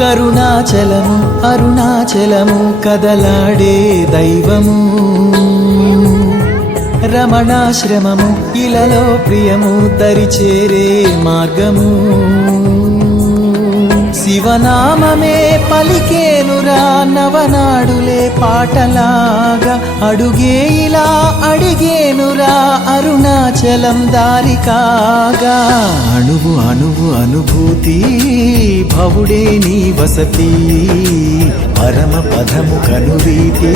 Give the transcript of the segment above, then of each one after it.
కరుణాచలము అరుణాచలము కదలాడే దైవము. రమణాశ్రమము ఇలలో ప్రియము దరిచేరే మార్గము. శివనామమే పలికేనురా నవనాడులే పాటలాగా. అడుగే ఇలా అడిగేనురా అరుణాచలం దారి కాగా. అణువు అణువు అనుభూతి భవుడే నీ వసతి. పరమ పదము కనురీతి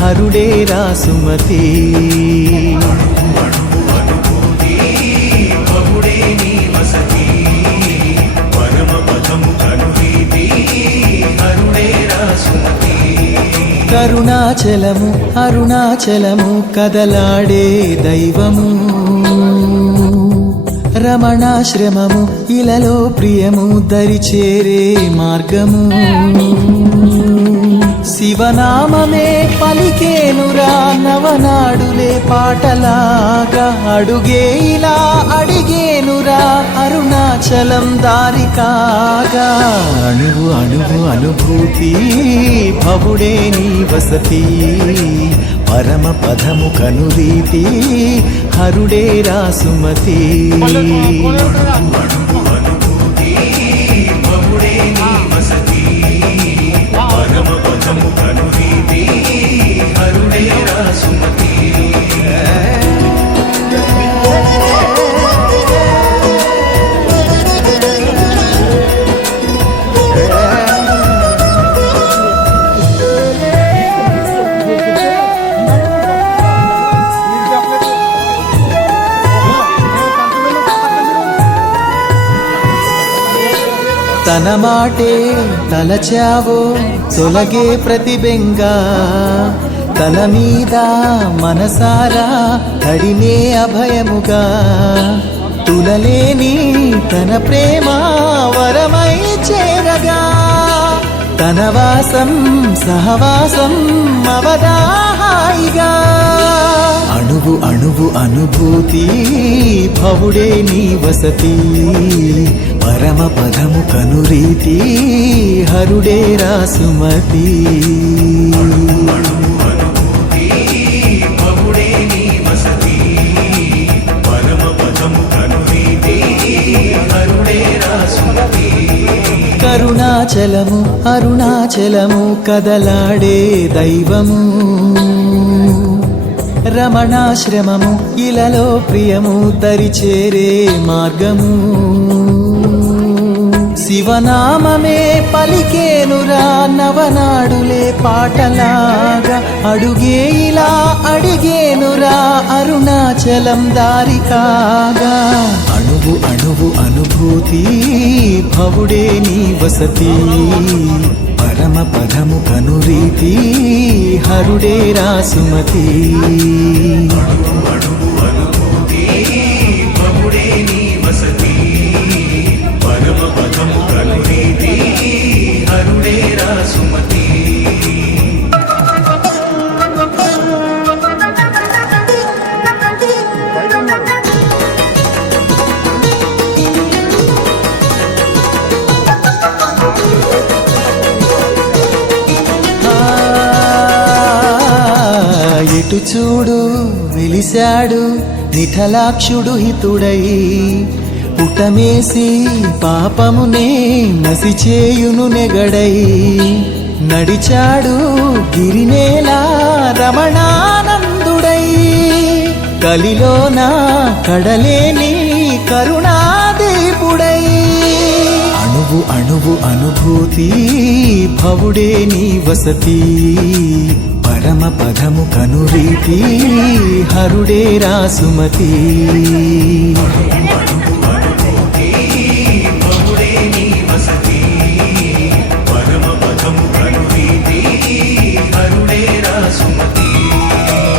హరుడే రాసుమతి అరుణాచలము అరుణాచలము కదలాడే దైవము. రమణాశ్రమము ఇలలో ప్రియము దరిచేరే మార్గము. శివనామమే పలికేనురా నవనాడులే పాటలాగా అడుగే ఇలా అడిగే అడిగేనురా అరుణాచలం దారి కాగా. అణువు అణువు అనుభూతి భవుడే నీ వసతి. పరమ పదము కనురీతి హరుడే రాసుమతి తన మాటే తలచావో తొలగే ప్రతిబెంగా. తల మీద మనసారా తడినే అభయముగా. తులలేని తన ప్రేమ వరమై చేరగా. తన వాసం సహవాసం అవదాహాయిగా. అణువు అణువు అనుభూతి భవుడే నీ వసతి. పరమ పదము కనురీతి హరుడే రాసుమతి. కరుణాచలము అరుణాచలము కదలాడే దైవము. రమణాశ్రమము ఇలలో ప్రియము దరిచేరే మార్గము. శివనామమే పలికేనురా నవనాడులే పాటలాగా. అడుగే ఇలా అడిగేనురా అరుణాచలం దారి కాగా. అణువు అణువు అనుభూతి భవుడే నీ వసతి. పరమ పదము కనురీతి హరుడే రాసుమతి. ఎటు చూడు వెలిశాడు నిఠలాక్షుడు హితుడై. పుటమేసి పాపమునే నసిచేయును నెగడై. నడిచాడు గిరినేలా రమణానందుడై. కలిలోన కడలేని కరుణాదీపుడై. అణువు అణువు అనుభూతి భవుడే నీ వసతి. పరమ పదము కనురీతి హరుడే రాసుమతి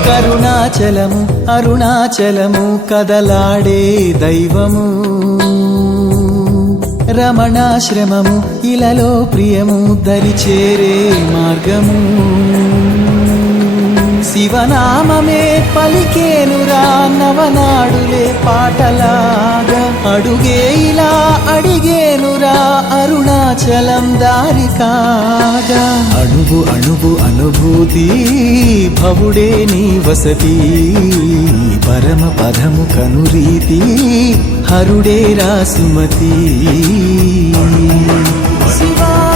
కరుణాచలము అరుణాచలము కదలాడే దైవము. రమణాశ్రమము ఇలలో ప్రియము దరిచేరే మార్గము. శివనామమే పలికేనురా నవనాడులే పాటలాగా. అడుగే ఇలా అడిగేనురా అరుణాచలం దారి కాగా. అణువు అణువు అనుభూతి భవుడే నీ వసతి. పరమ పదము కనురీతి హరుడే రాసుమతి శివా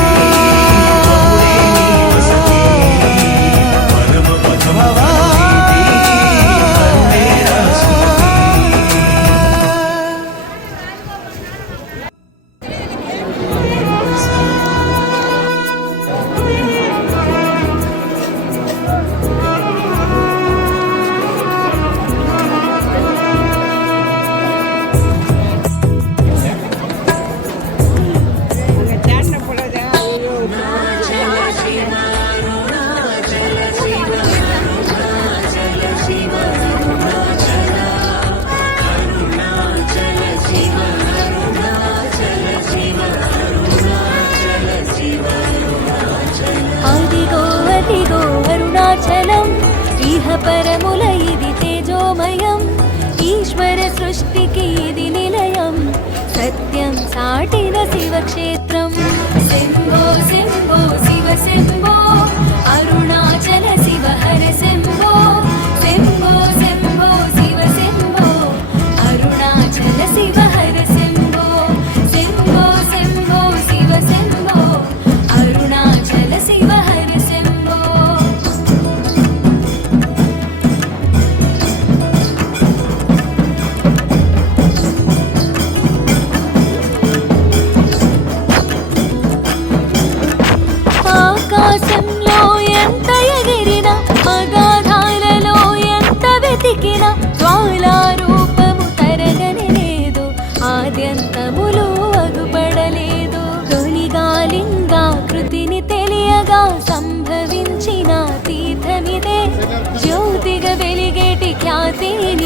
क्या तेरी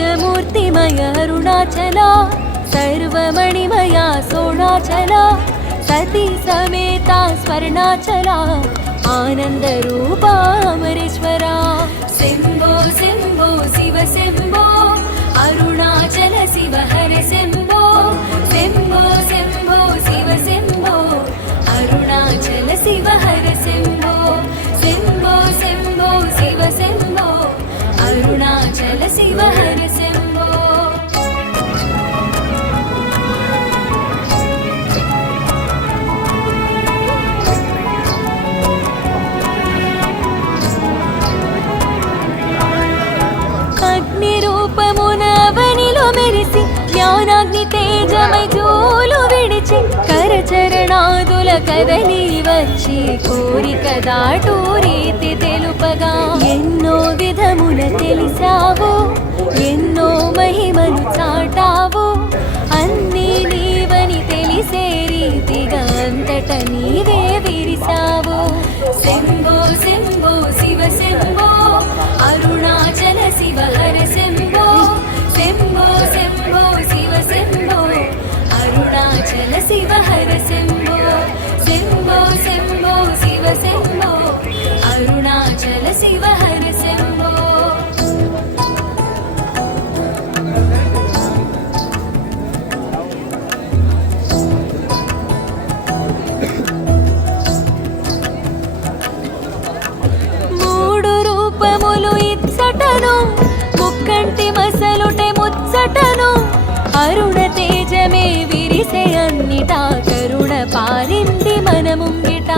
అష్టమూర్తిమయ అరుణాచల సర్వమణిమయ సోణాచల సతీ సమేత స్వర్ణాచల ఆనంద రూప అమరేశ్వర శంభో శంభో శివ శంభో అరుణాచల శివ హర శంభో శంభో శంభో శివ శంభో అరుణాచల శివ హర అరుణాచల శివ హర కదలి వచ్చి కోరిక దాటు రీతి తెలుపగా. ఎన్నో విధమున తెలిసావు ఎన్నో మహిమను చాటావు అన్నీ నీవని తెలిసే రీతిగా అంతట నీవే విరిసావు. శంభో శంభో శివ శంభో అరుణాచల శివ హర శంభో. శంభో శంభో శివ శంభో అరుణాచల శివ హర శంభో. శంభో శంభో శివ శంభో. అరుణాచల శివ హర శంభో. మూడు రూపములు ఇచ్చటను ముక్కంటి మసలుటే ముచ్చటను అరుణ తేజమే విరిసే అన్నిటా మారింది మనముంగిట.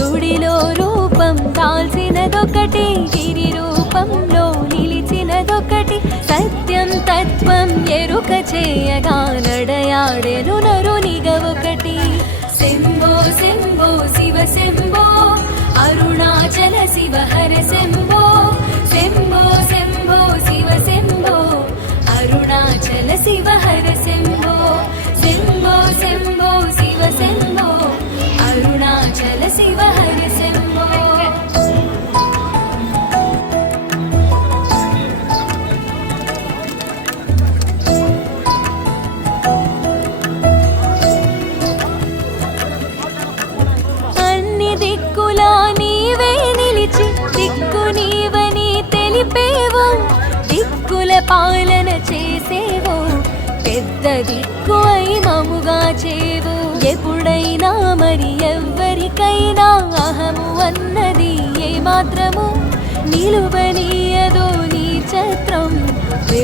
గుడిలో రూపం దాల్చినదొకటి గిరి రూపంలో నిలిచినదొకటి. సత్యం తత్వం ఎరుక చేయగా నడయాడెను నరు ఒకటి. శంభో శంభో శివ శంభో అరుణాచల శివ హర శంభో. శంభో శంభో శివ శంభో అరుణాచల శివ హర శంభో. శంభో శంభో శివ శంభో. అరుణాచల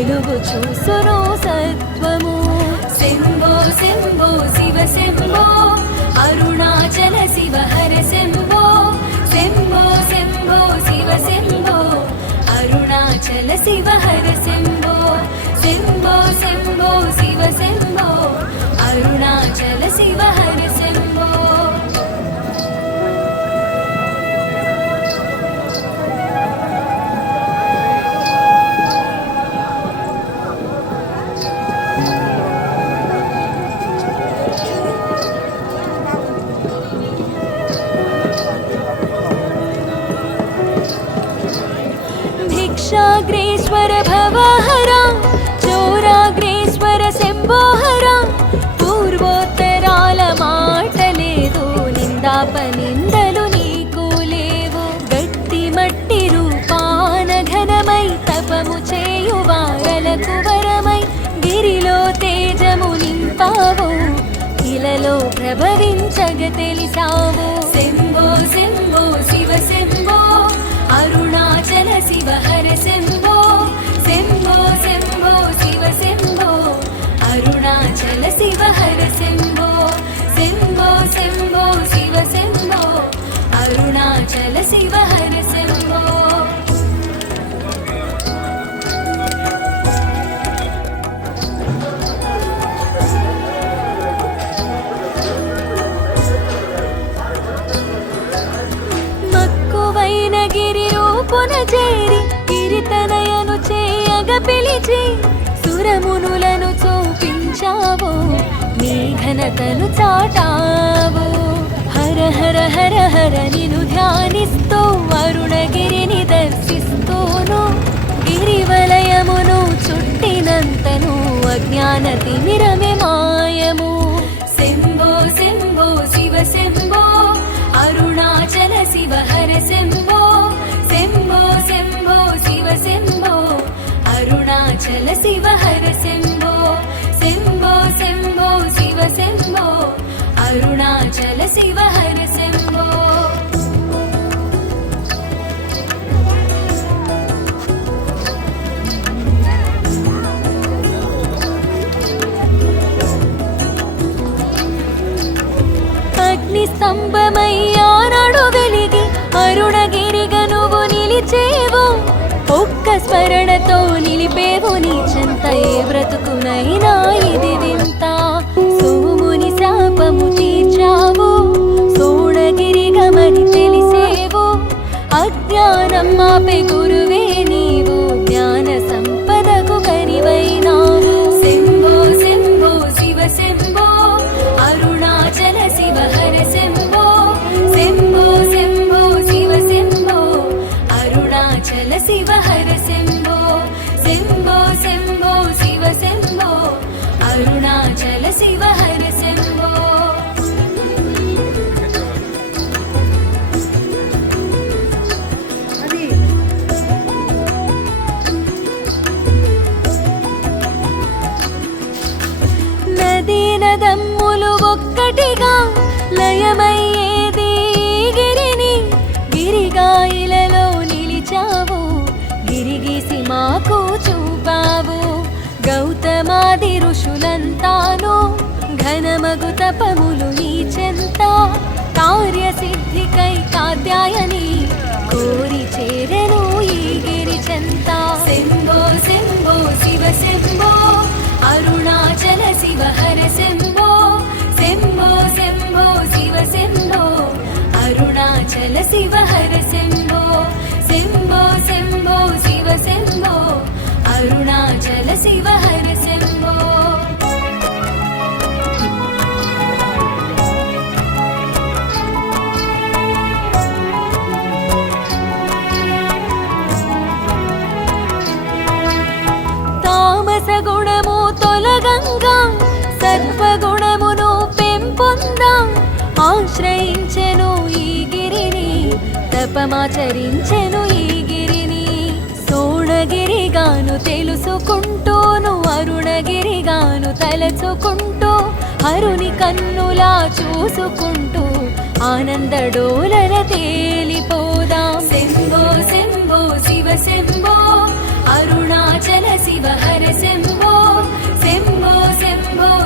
వెలుగు చూసును సత్వము. శంభో శంభో శివ శంభో. అరుణాచల శివ హర శంభో. శంభో శంభో శివ శంభో. అరుణాచల శివ చెప్పావు ఇలలో ప్రభవించగ తెలిసావు. శంభో శంభో శివ శంభో అరుణాచల శివ హర శంభో. శంభో శంభో శివ శంభో అరుణాచల శివ హర శంభో. శంభో శంభో శివ శంభో అరుణాచల శివ హర శంభో. గిరి చేరి గిరితనయను చేయగ పిలిచి సురమునులను చూపించావు నీ ఘనతను చాటావు. హర హర హర హర నిను ధ్యానిస్తూ వరుణగిరిని దర్శిస్తూను గిరివలయమును చుట్టినంతను అజ్ఞాన తిమిరమే మాయము. శంభో శంభో శివ శంభో అరుణాచల శివ హర శంభో. అచల శివ హర శంభో శంభో శంభో శివ శంభో అరుణాచల శివ హర శంభో. అగ్ని స్తంభమ బ్రతుకునైనా ఇది వింత. సోముని శాపము తీర్చావు. సోడగిరి గమని తెలిసేవు. అజ్ఞానం మా పెగు లయమయ్యేది గిరిని గిరిగాయిలలో నిలిచావు. గిరిగీసి మాకు చూపావు. గౌతమాది ఋషులంతాను ఘనమగు తపములు నీ చెంత. కార్యసిద్ధికై కాద్యాయని కోరి చేరను ఈ గిరి చెంత. శంభో శంభో శివ శంభో అరుణాచల శివ హర శంభో. శంభో శంభో శంభో అరుణాచల శివ హర శంభో శంభో శంభో శివ శంభో అరుణాచల శివ హర శంభో ఆశ్రయించెను ఈ గిరిని తపమాచరించెను ఈ గిరిని. సోణగిరిగాను తెలుసుకుంటూను అరుణగిరిగాను తలచుకుంటూ అరుని కన్నులా చూసుకుంటూ ఆనందడోలల తేలిపోదాం. శంభో శంభో శివ శంభో అరుణాచల శివ హర శంభో. శంభో శంభో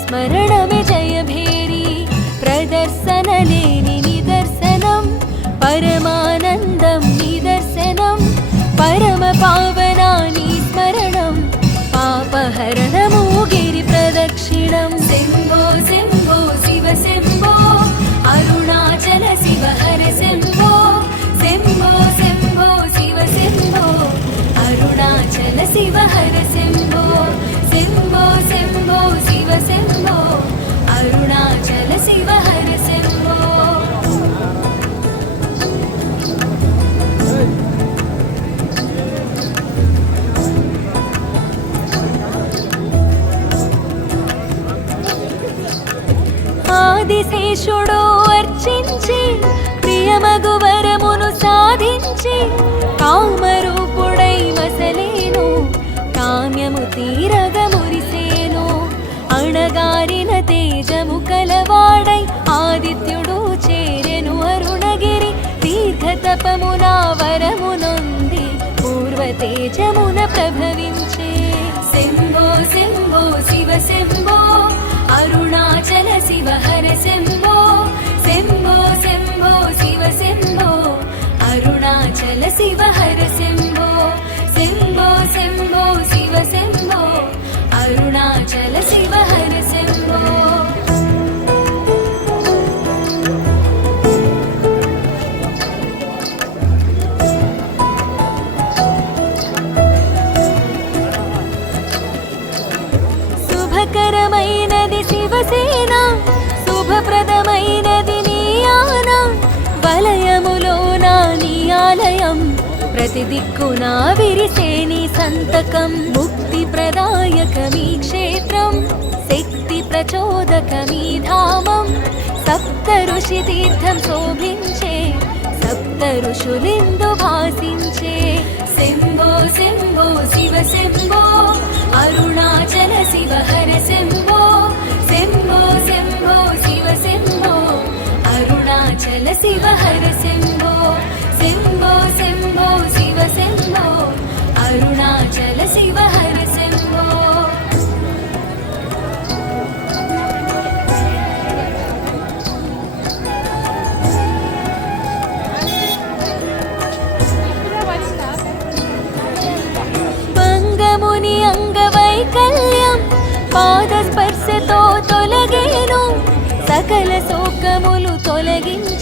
स्मरण विजयभेरी प्रदर्शनलेनि निदर्शनं परमानन्दं निदर्शनं परमपावनानि स्मरणं पापहरणमु ఆదిశేషుడు అర్చించి ప్రియమగు వరమును సాధించి కామరూపుడై వసలేను కామ్యము తీరగ మురిసేను అణగారిన తేజము కలవాడై ఆదిత్యుడు చేరెను అరుణగిరి దీర్ఘ తపమున వరమునొంది పూర్వ తేజమున ప్రభవించే. శంభో శంభో శివ శంభో అరుణాచల శివ అరుణాచల సంతకం. ప్రతి దిక్కున విరిసేని సంతకం. ముక్తి ప్రదాయకమీ క్షేత్రం. శక్తి ప్రచోదకమీ ధామం. సప్త ఋషి తీర్థం శోభించే సప్త ఋషులిందు భాసించే. శంభో శంభో శివ శంభో అరుణాచల శివ హర శంభో. శంభో శంభో శివ శంభో అరుణాచల శివ హర శంభో. శంభో శివ శంభో అరుణాచల శివ హర శంభో భంగముని అంగవైకల్యం పాద తొలగేను సకల శోకములు తొలగించు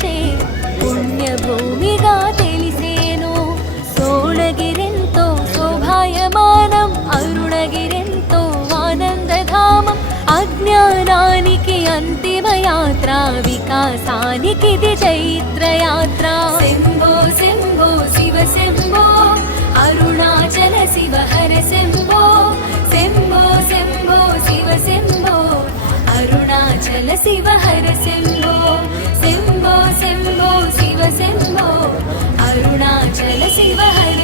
అజ్ఞానానికి అంతిమ యాత్ర వికాసానికి చైత్ర యాత్ర శంభో శంభో శివ శంభో అరుణాచల శివ హర శంభో. శంభో శంభో శివ శంభో అరుణాచల శివ హర శంభో. శంభో శంభో శివ శంభో అరుణాచల శివ హర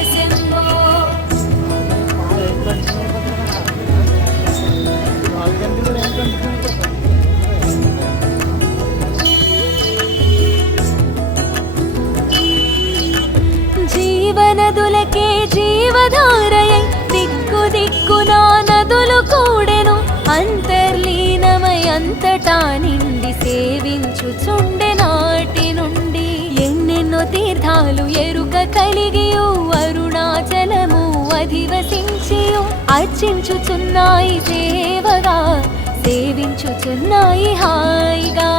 నదులకే జీవధారయై దిక్కు దిక్కునా నదులు కూడెను. అంతర్లీనమై అంతటా నిండి సేవించుచుండె నాటి నుండి. ఎన్నెన్నో తీర్థాలు ఎరుక కలిగియు అరుణాచలము అధివసించియు. అర్చించుచున్నాయి సేవగా సేవించుచున్నాయి హాయిగా.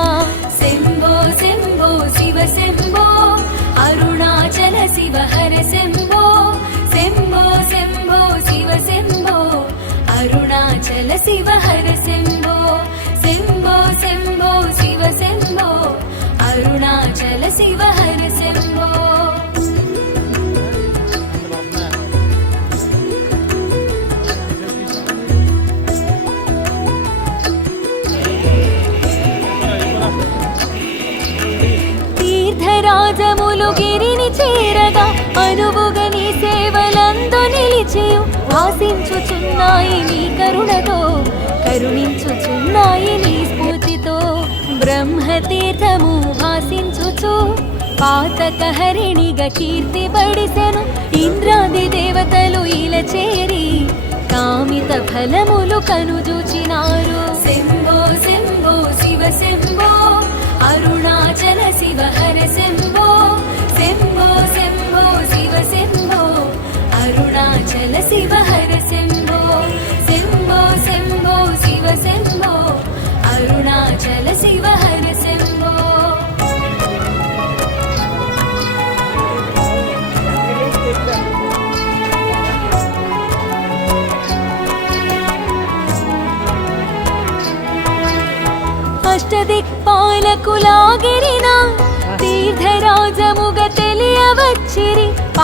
శంభో శంభో శివ శంభో అరుణాచల శివ అరుణాచల శివ హర శంభో శంభో శంభో శివ శంభో అరుణాచల శివ హర శంభో. తీర్థరాజములు గిరిని చేరగా అనువుగా నీ సేవలందు నిలిచియు. ఆశించుచున్నాయి నీ కరుణతో కరుణించుచున్నాయి నీ స్ఫూర్తితో. బ్రహ్మతీర్థము భాసించుచు పాతక హరిణిగా కీర్తి పడిసెను ఇంద్రాది దేవతలు ఇలా చేరి కామిత ఫలములు కనుజూచినారు. శంభో శంభో శివ శంభో అరుణాచల శివ హర శంభో.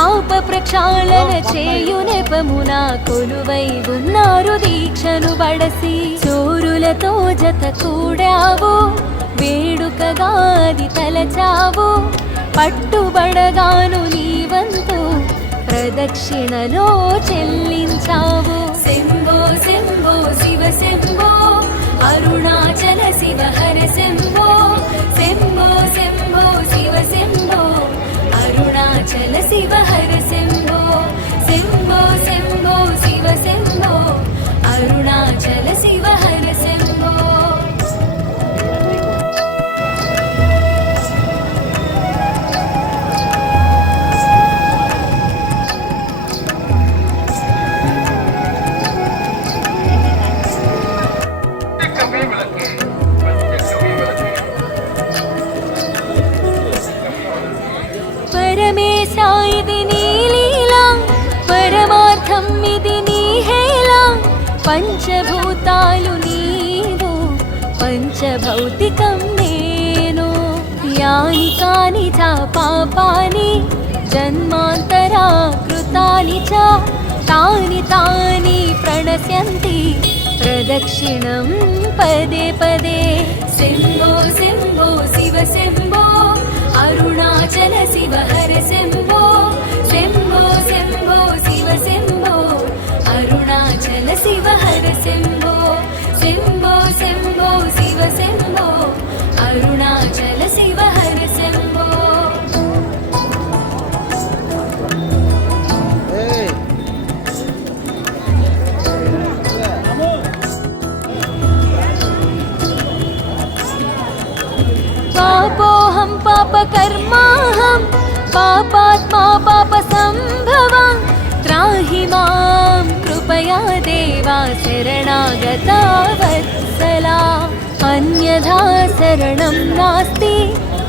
పాప ప్రక్షాళన చేయు నెపమున కొలువై ఉన్నారు దీక్షను బడసి. చోరులతో జత కూడావు వేడుకగాది తలచావు. పట్టుబడగాను నీవంతు ప్రదక్షిణలో చెల్లించావు పంచభూతాలు నీవు పంచభౌతికం నేను. యాని కాని చ పాపాని జన్మాంతరా కృతాని చ. తాని తాని ప్రణశ్యంతి ప్రదక్షిణం పదే పదే. శంభో శంభో శివ శంభో అరుణాచల శివ హర శంభో అరుణాచల శివ హర శంభో శంభో శంభో శివ శంభో అరుణాచల శివ హర శంభో పాపోహం పాపకర్మాహం పాపాత్మా పాపసంభవ త్రాహి कृपया देवा शरणागता वत्सला अन्यथा शरणं नास्ति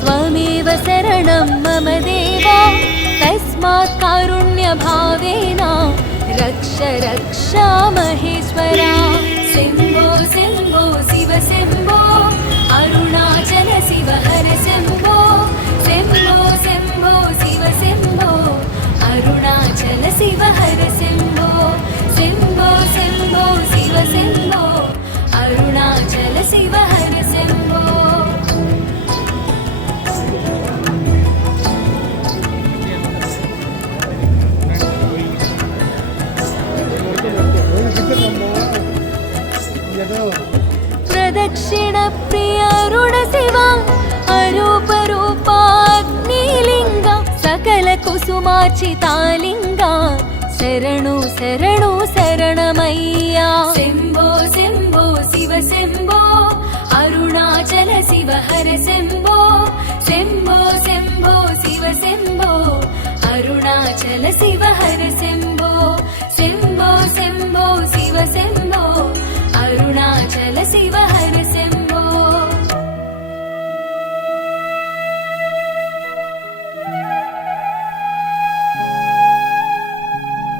त्वमेव शरणं मम देवा। तस्मात् कारुण्यभावेन रक्ष रक्ष महेश्वरा। शिंभो शिव शिवशिंभो अरुणाचल शिवहरसिंहो शिंहो शिम्भो शिव शिंभो अरुणाचल शिव हर हरसिंहः శంభో శంభో శివ శంభో అరుణాచల శివ హర శంభో ప్రదక్షిణ ప్రియ రుణ శివ అరూప రూపాగ్నిలింగ సకల కుసుమార్చితాలింగా శరణు శరణు శరణమయ్యా శంభో శంభో శివ శంభో అరుణాచల శివ హర శంభో శంభో శంభో శివ శంభో అరుణాచల శివ హర శంభో